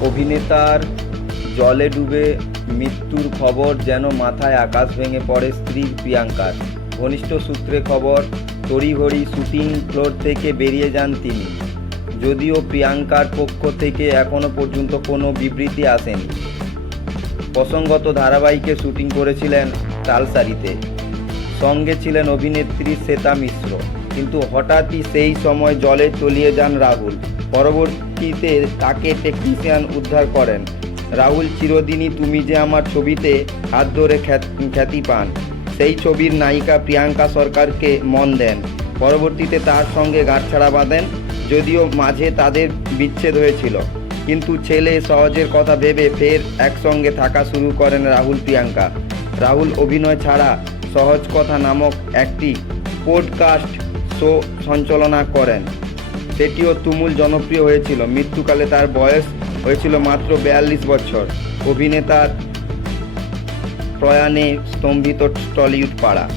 অভিনেতার জলে ডুবে মৃত্যুর খবর যেন মাথায় আকাশ ভেঙে পড়ে স্ত্রী প্রিয়াঙ্কার। ঘনিষ্ঠ সূত্রে খবর, তড়িঘড়ি শুটিং ফ্লোর থেকে বেরিয়ে যান তিনি। যদিও প্রিয়াঙ্কার পক্ষ থেকে এখনও পর্যন্ত কোনো বিবৃতি আসেনি। প্রসঙ্গত, ধারাবাহিকে শুটিং করেছিলেন তালসারিতে। সঙ্গে ছিলেন অভিনেত্রী শ্বেতা মিশ্র। কিন্তু হঠাৎই সেই সময় জলে তলিয়ে যান রাহুল। পরবর্তীতে তাকে টেকনিশিয়ান উদ্ধার করেন। রাহুল চিরদিনই তুমি যে আমার ছবিতে হাত ধরে খ্যাতি পান। সেই ছবির নায়িকা প্রিয়াঙ্কা সরকারকে মন দেন। পরবর্তীতে তার সঙ্গে গাঁটছড়া বাঁধেন। যদিও মাঝে তাদের বিচ্ছেদ হয়েছিল, কিন্তু ছেলে সহজের কথা ভেবে ফের একসঙ্গে থাকা শুরু করেন রাহুল প্রিয়াঙ্কা। রাহুল অভিনয় ছাড়া সহজ কথা নামক একটি পডকাস্ট শো সঞ্চালনা করেন। সেটিও তুমুল জনপ্রিয় হয়েছিল। মৃত্যুকালে তার বয়স হয়েছিল মাত্র 42 বছর। অভিনেতার প্রয়াণে স্তম্ভিত টলিউড পাড়া।